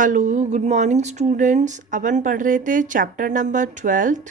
Hello, good morning students. अपन पढ़ रहे थे chapter number 12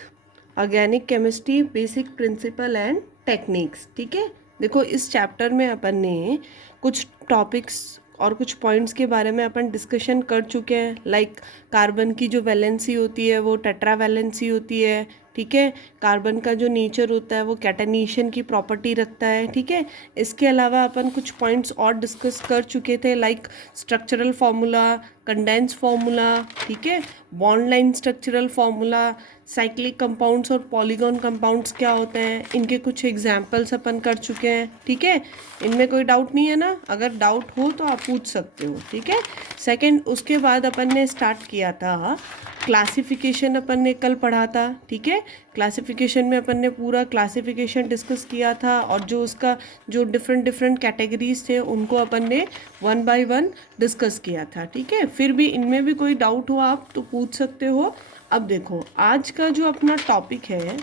organic chemistry basic principle and techniques. ठीक है, देखो इस चैप्टर में अपन ने कुछ टॉपिक्स और कुछ पॉइंट्स के बारे में अपन डिस्कशन कर चुके हैं। लाइक कार्बन की जो वैलेंसी होती है वो टेट्रा वैलेंसी होती है। ठीक है, कार्बन का जो नेचर होता है वो कैटेनेशन की प्रॉपर्टी रखता है। ठीक है, इसके अलावा अपन कुछ पॉइंट्स और डिस्कस कर चुके थे, like structural formula, condense formula, ठीक है, bond line structural formula, cyclic compounds और पॉलीगॉन कंपाउंड्स क्या होते हैं, इनके कुछ एग्जाम्पल्स अपन कर चुके हैं। ठीक है, इनमें कोई डाउट नहीं है ना? अगर डाउट हो तो आप पूछ सकते हो। ठीक है, सेकंड, उसके बाद अपन ने स्टार्ट किया था क्लासिफिकेशन। अपन ने कल पढ़ा था। ठीक है, क्लासिफिकेशन में अपन ने पूरा क्लासिफिकेशन डिस्कस किया था और जो उसका जो डिफरेंट डिफरेंट कैटेगरीज थे उनको अपन ने वन बाय वन डिस्कस किया था। ठीक है, फिर भी इनमें भी कोई डाउट हो आप तो पूछ सकते हो। अब देखो आज का जो अपना टॉपिक है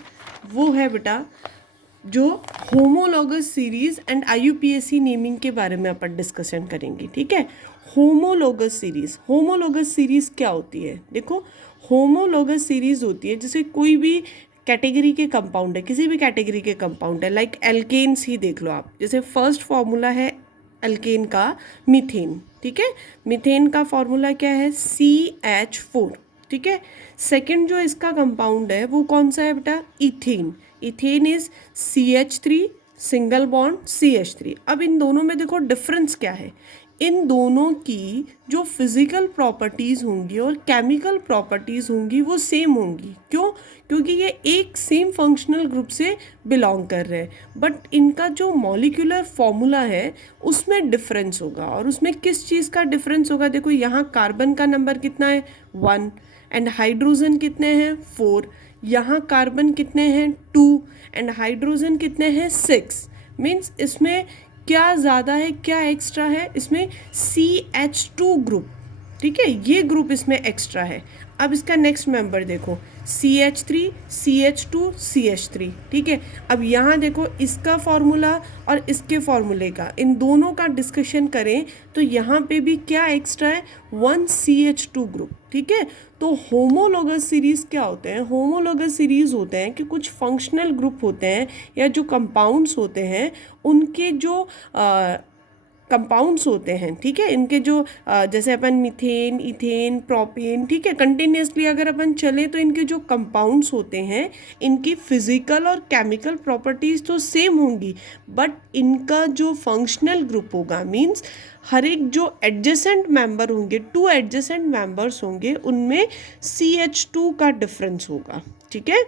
वो है बेटा जो homologous series and IUPAC naming के बारे में अपन डिस्कशन करेंगे। ठीक है, होमोलॉगस सीरीज क्या होती है? देखो, होमोलॉगस सीरीज होती है जैसे कोई भी कैटेगरी के कंपाउंड है, किसी भी कैटेगरी के कंपाउंड है, लाइक एल्केन्स ही देख लो आप। जैसे फर्स्ट फॉर्मूला है एल्केन का मीथेन। ठीक है, मीथेन का फॉर्मूला क्या है? CH4। ठीक है, सेकंड जो इसका कंपाउंड है वो कौन सा है बेटा? Ethane. Ethane is CH3 single bond CH3। अब इन दोनों में देखो डिफरेंस क्या है। इन दोनों की जो फिजिकल प्रॉपर्टीज़ होंगी और केमिकल प्रॉपर्टीज़ होंगी वो सेम होंगी। क्यों? क्योंकि ये एक सेम फंक्शनल ग्रुप से बिलोंग कर रहे हैं, बट इनका जो मॉलिक्यूलर फॉर्मूला है उसमें डिफरेंस होगा। और उसमें किस चीज़ का डिफरेंस होगा? देखो यहाँ कार्बन का नंबर कितना है? 1 एंड हाइड्रोजन कितने हैं? 4। यहाँ कार्बन कितने हैं? 2 एंड हाइड्रोजन कितने हैं? 6। मीन्स इसमें क्या ज़्यादा है, क्या एक्स्ट्रा है? इसमें CH2 ग्रुप। ठीक है, ये ग्रुप इसमें एक्स्ट्रा है। अब इसका नेक्स्ट मेंबर देखो, CH3 CH2 CH3। ठीक है, अब यहाँ देखो इसका फॉर्मूला और इसके फॉर्मूले का, इन दोनों का डिस्कशन करें तो यहाँ पे भी क्या एक्स्ट्रा है? 1 CH2 ग्रुप। ठीक है, तो होमोलॉगस सीरीज क्या होते हैं? होमोलॉगस सीरीज होते हैं कि कुछ फंक्शनल ग्रुप होते हैं या जो कंपाउंड्स होते हैं उनके जो कंपाउंड्स होते हैं। ठीक है, इनके जो जैसे अपन मीथेन, इथेन, प्रोपेन, ठीक है, कंटिन्यूसली अगर अपन चले तो इनके जो कंपाउंड्स होते हैं इनकी फिजिकल और केमिकल प्रॉपर्टीज़ तो सेम होंगी, बट इनका जो फंक्शनल ग्रुप होगा, मीन्स हर एक जो एडजेसेंट मेंबर होंगे, 2 एडजेसेंट मेंबर्स होंगे, उनमें CH2 का डिफरेंस होगा। ठीक है,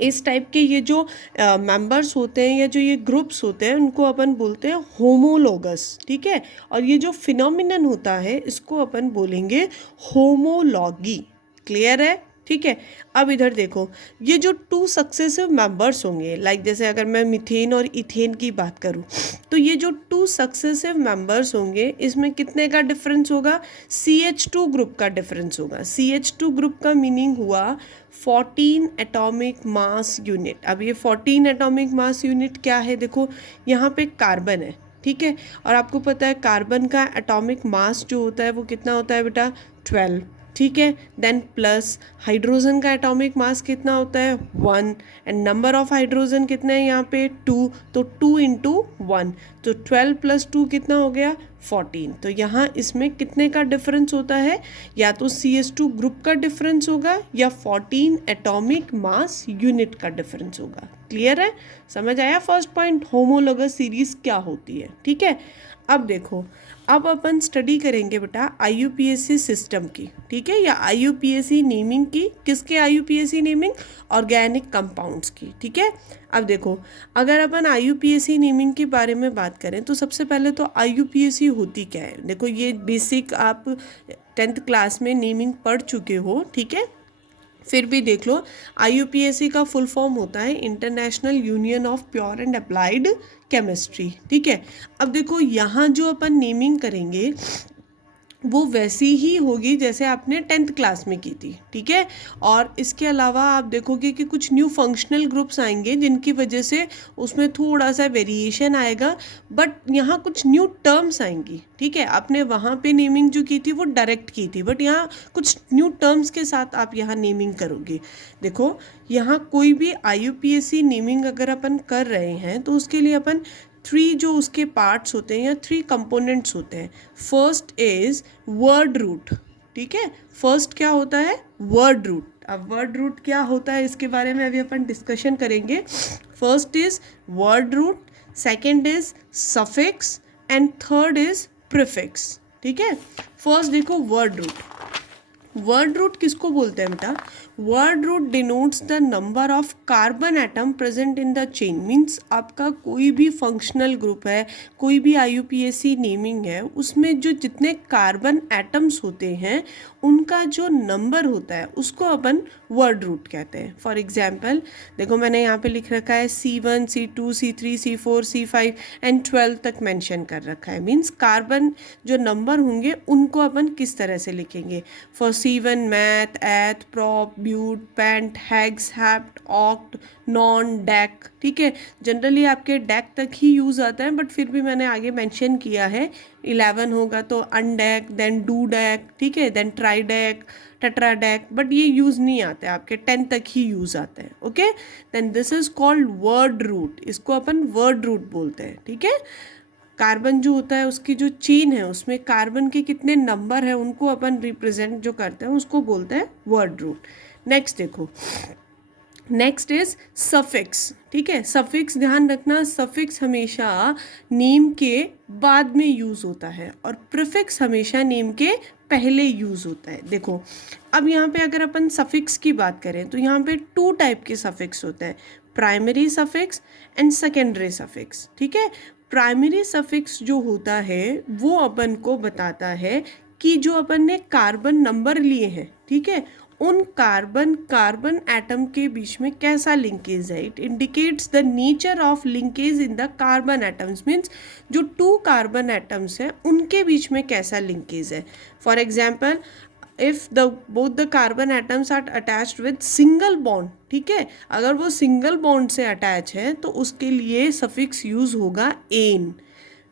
इस टाइप के ये जो मेंबर्स होते हैं या जो ये ग्रुप्स होते हैं उनको अपन बोलते हैं होमोलॉगस। ठीक है, और ये जो फिनोमिनन होता है इसको अपन बोलेंगे होमोलॉगी। क्लियर है? ठीक है, अब इधर देखो, ये जो 2 सक्सेसिव मेंबर्स होंगे, लाइक जैसे अगर मैं मीथेन और इथेन की बात करूँ तो ये जो 2 सक्सेसिव मेंबर्स होंगे इसमें कितने का डिफरेंस होगा? CH2 ग्रुप का डिफरेंस होगा। CH2 ग्रुप का मीनिंग हुआ 14 एटॉमिक मास यूनिट। अब ये 14 एटॉमिक मास यूनिट क्या है? देखो यहाँ पे कार्बन है। ठीक है, और आपको पता है कार्बन का एटॉमिक मास जो होता है वो कितना होता है बेटा? 12। ठीक है, देन प्लस हाइड्रोजन का एटॉमिक मास कितना होता है? 1 एंड नंबर ऑफ हाइड्रोजन कितने हैं यहाँ पे? 2। तो 2 इंटू 1, तो 12 प्लस 2 कितना हो गया? 14। तो यहाँ इसमें कितने का डिफरेंस होता है? या तो CH2 ग्रुप का डिफरेंस होगा या 14 एटॉमिक मास यूनिट का डिफरेंस होगा। क्लियर है? समझ आया फर्स्ट पॉइंट, होमोलॉगस सीरीज क्या होती है? ठीक है, अब देखो, अब अपन स्टडी करेंगे बेटा IUPAC सिस्टम की। ठीक है, या IUPAC नेमिंग की। किसके IUPAC नेमिंग? ऑर्गेनिक कंपाउंड्स की। ठीक है, अब देखो, अगर अपन IUPAC नेमिंग के बारे में बात करें तो सबसे पहले तो IUPAC होती क्या है? देखो ये बेसिक आप 10th क्लास में नेमिंग पढ़ चुके हो। ठीक है, फिर भी देख लो, IUPAC का फुल फॉर्म होता है international union of pure and applied chemistry. ठीक है, अब देखो यहाँ जो अपन नेमिंग करेंगे वो वैसी ही होगी जैसे आपने 10th क्लास में की थी, ठीक है। और इसके अलावा आप देखोगे कि कुछ न्यू फंक्शनल ग्रुप्स आएंगे जिनकी वजह से उसमें थोड़ा सा वेरिएशन आएगा, बट यहाँ कुछ न्यू टर्म्स आएंगी, ठीक है। आपने वहाँ पे नेमिंग जो की थी वो डायरेक्ट की थी, बट यहाँ कुछ न्यू टर्म्स के साथ आप यहाँ नेमिंग करोगे। देखो यहाँ कोई भी IUPAC नेमिंग अगर अपन कर रहे हैं तो उसके लिए अपन 3 जो उसके पार्ट्स होते हैं या 3 कंपोनेंट्स होते हैं। फर्स्ट इज वर्ड रूट, ठीक है। फर्स्ट क्या होता है? Word root. अब वर्ड रूट क्या होता है इसके बारे में अभी अपन डिस्कशन करेंगे। First is word root, second is suffix and third is prefix, ठीक है। फर्स्ट देखो वर्ड रूट। वर्ड रूट किसको बोलते हैं बेटा? Word root denotes the number of carbon atom present in the chain. Means आपका कोई भी फंक्शनल ग्रुप है, कोई भी IUPAC नेमिंग है, उसमें जो जितने कार्बन एटम्स होते हैं उनका जो नंबर होता है उसको अपन वर्ड रूट कहते हैं। फॉर एग्जाम्पल देखो मैंने यहाँ पे लिख रखा है C1, C2, C3, C4, C5 and 12 तक मेंशन कर रखा है। मीन्स कार्बन जो नंबर होंगे उनको अपन किस तरह से लिखेंगे। For C1 meth, eth, prop, but, pent, hex, hept, oct, non, dec, ठीक है। जनरली आपके डेक तक ही यूज़ आता है, बट फिर भी मैंने आगे मेंशन किया है 11 होगा तो अनडेक, देन डू डेक, ठीक है, then tridec, tetradec, but ये यूज़ नहीं आते आपके 10 तक ही यूज़ आते हैं, okay. Then this is called word root, इसको अपन वर्ड रूट बोलते हैं, ठीक है। कार्बन जो होता है उसकी जो चेन है उसमें कार्बन के कितने नंबर है उनको अपन रिप्रेजेंट जो करते हैं उसको बोलते हैं वर्ड रूट। नेक्स्ट देखो, नेक्स्ट इज सफिक्स, ठीक है। सफिक्स ध्यान रखना, सफिक्स हमेशा नेम के बाद में यूज़ होता है और प्रीफिक्स हमेशा नेम के पहले यूज़ होता है। देखो अब यहाँ पे अगर अपन सफिक्स की बात करें तो यहाँ पे 2 टाइप के सफिक्स होते हैं, primary suffix and secondary suffix, ठीक है। प्राइमरी सफिक्स जो होता है वो अपन को बताता है कि जो अपन ने कार्बन नंबर लिए हैं, ठीक है, उन कार्बन एटम के बीच में कैसा लिंकेज है। It indicates the nature of linkage in the carbon atoms. Means जो 2 कार्बन एटम्स हैं उनके बीच में कैसा लिंकेज है। For example if both the carbon atoms are attached with single bond, ठीक है, अगर वो सिंगल बॉन्ड से अटैच है तो उसके लिए सफिक्स यूज होगा एन।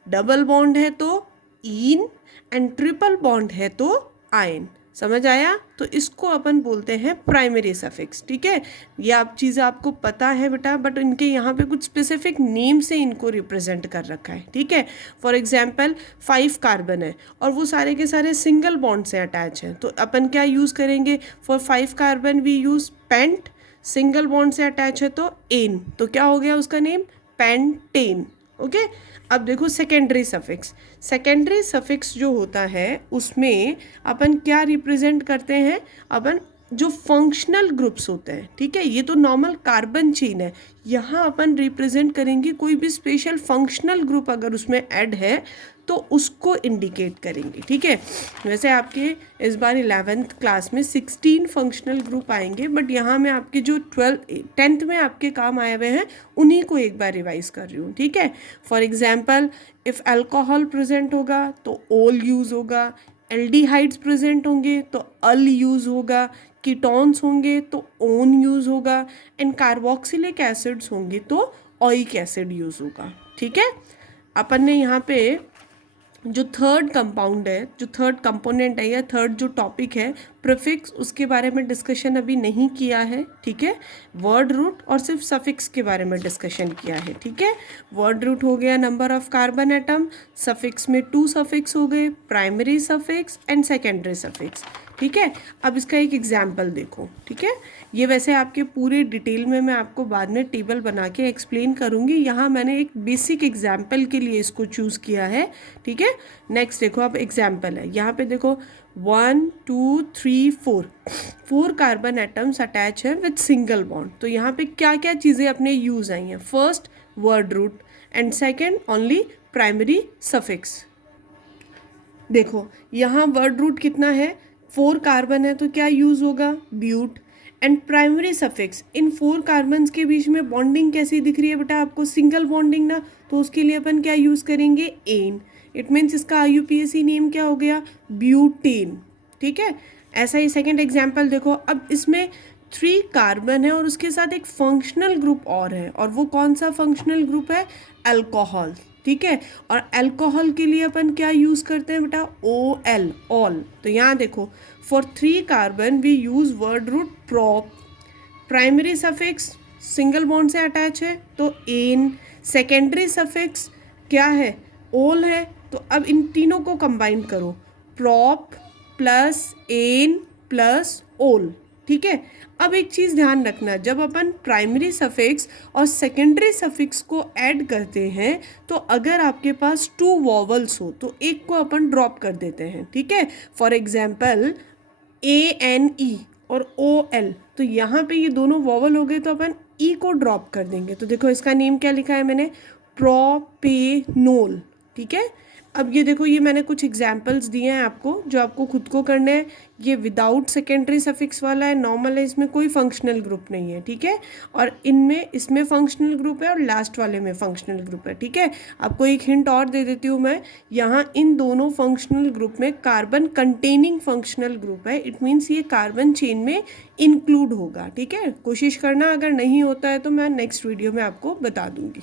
डबल बॉन्ड है तो इन एंड ट्रिपल बॉन्ड है तो आयन। समझ आया? तो इसको अपन बोलते हैं प्राइमरी सफिक्स, ठीक है। ये आप चीज़ें आपको पता है बेटा, बट इनके यहाँ पे कुछ स्पेसिफिक नेम से इनको रिप्रेजेंट कर रखा है, ठीक है। फॉर एग्जाम्पल 5 कार्बन है और वो सारे के सारे सिंगल बॉन्ड से अटैच हैं, तो अपन क्या यूज़ करेंगे? For 5 carbon we use pent, single bond से अटैच है तो एन, तो क्या हो गया उसका नेम? Pentane, okay. अब देखो सेकेंडरी सफिक्स। सेकेंडरी सफिक्स जो होता है उसमें अपन क्या रिप्रेजेंट करते हैं? अपन जो फंक्शनल ग्रुप्स होते हैं, ठीक है, ये तो नॉर्मल कार्बन चेन है, यहाँ अपन रिप्रेजेंट करेंगे कोई भी स्पेशल फंक्शनल ग्रुप अगर उसमें ऐड है तो उसको इंडिकेट करेंगे, ठीक है। वैसे आपके इस बार 11th क्लास में 16 फंक्शनल ग्रुप आएंगे, बट यहाँ मैं आपके जो 10th में आपके काम आए हुए हैं उन्हीं को एक बार रिवाइज कर रही हूँ, ठीक है। For example if alcohol present होगा तो ओल यूज़ होगा, एल्डिहाइड्स प्रेजेंट होंगे तो अल यूज़ होगा, कीटोन्स होंगे तो ओन यूज़ होगा, एंड कार्बोक्सिलिक एसिड्स होंगे तो ओइक एसिड यूज़ होगा, ठीक है। अपन ने यहाँ पे जो थर्ड कंपाउंड है, जो थर्ड कंपोनेंट है या थर्ड जो टॉपिक है प्रीफिक्स, उसके बारे में डिस्कशन अभी नहीं किया है, ठीक है। वर्ड रूट और सिर्फ सफिक्स के बारे में डिस्कशन किया है, ठीक है। वर्ड रूट हो गया number of carbon atom, suffix में 2 सफिक्स हो गए, primary suffix and secondary suffix, ठीक है। अब इसका एक एग्जाम्पल देखो, ठीक है। ये वैसे आपके पूरे डिटेल में मैं आपको बाद में टेबल बना के एक्सप्लेन करूँगी, यहाँ मैंने एक बेसिक एग्जाम्पल के लिए इसको चूज़ किया है, ठीक है। नेक्स्ट देखो, अब एग्जाम्पल है, यहाँ पे देखो 1 2 3 4 कार्बन एटम्स अटैच है विथ सिंगल बॉन्ड। तो यहाँ पे क्या क्या चीज़ें अपने यूज़ आई हैं? First word root and second only primary suffix. देखो यहाँ वर्ड रूट कितना है? 4 कार्बन है तो क्या यूज़ होगा? ब्यूट। एंड प्राइमरी सफिक्स, इन 4 कार्बन्स के बीच में बॉन्डिंग कैसी दिख रही है बेटा आपको? सिंगल बॉन्डिंग ना, तो उसके लिए अपन क्या यूज़ करेंगे? एन। इट मीन्स इसका IUPAC नेम क्या हो गया, ब्यूटेन, ठीक है। ऐसा ही सेकेंड एग्जाम्पल देखो, अब इसमें 3 कार्बन है और उसके साथ एक फंक्शनल ग्रुप और है, और वो कौन सा फंक्शनल ग्रुप है, अल्कोहल, ठीक है। और अल्कोहल के लिए अपन क्या यूज़ करते हैं बेटा, OL, ऑल। तो यहाँ देखो, for 3 carbon we use word root prop, primary suffix single bond से अटैच है तो एन, सेकेंडरी सफिक्स क्या है, ओल है। तो अब इन तीनों को कंबाइन करो, प्रॉप प्लस एन प्लस ओल, ठीक है। अब एक चीज़ ध्यान रखना, जब अपन प्राइमरी सफिक्स और सेकेंडरी सफिक्स को ऐड करते हैं तो अगर आपके पास 2 वॉवल्स हो तो एक को अपन ड्रॉप कर देते हैं, ठीक है। फॉर एग्जाम्पल ANE और OL, तो यहाँ पे ये दोनों वॉवल हो गए तो अपन ई को ड्रॉप कर देंगे। तो देखो इसका नेम क्या लिखा है मैंने, प्रोपेनोल, ठीक है। अब ये देखो, ये मैंने कुछ एग्जाम्पल्स दिए हैं आपको जो आपको खुद को करने हैं। ये विदाउट सेकेंडरी सफिक्स वाला है, नॉर्मल है, इसमें कोई फंक्शनल ग्रुप नहीं है, ठीक है। और इनमें इसमें फंक्शनल ग्रुप है और लास्ट वाले में फंक्शनल ग्रुप है, ठीक है। आपको एक हिंट और दे देती हूँ मैं, यहाँ इन दोनों फंक्शनल ग्रुप में कार्बन कंटेनिंग फंक्शनल ग्रुप है, इट मीन्स ये कार्बन चेन में इंक्लूड होगा, ठीक है। कोशिश करना, अगर नहीं होता है तो मैं नेक्स्ट वीडियो में आपको बता दूंगी।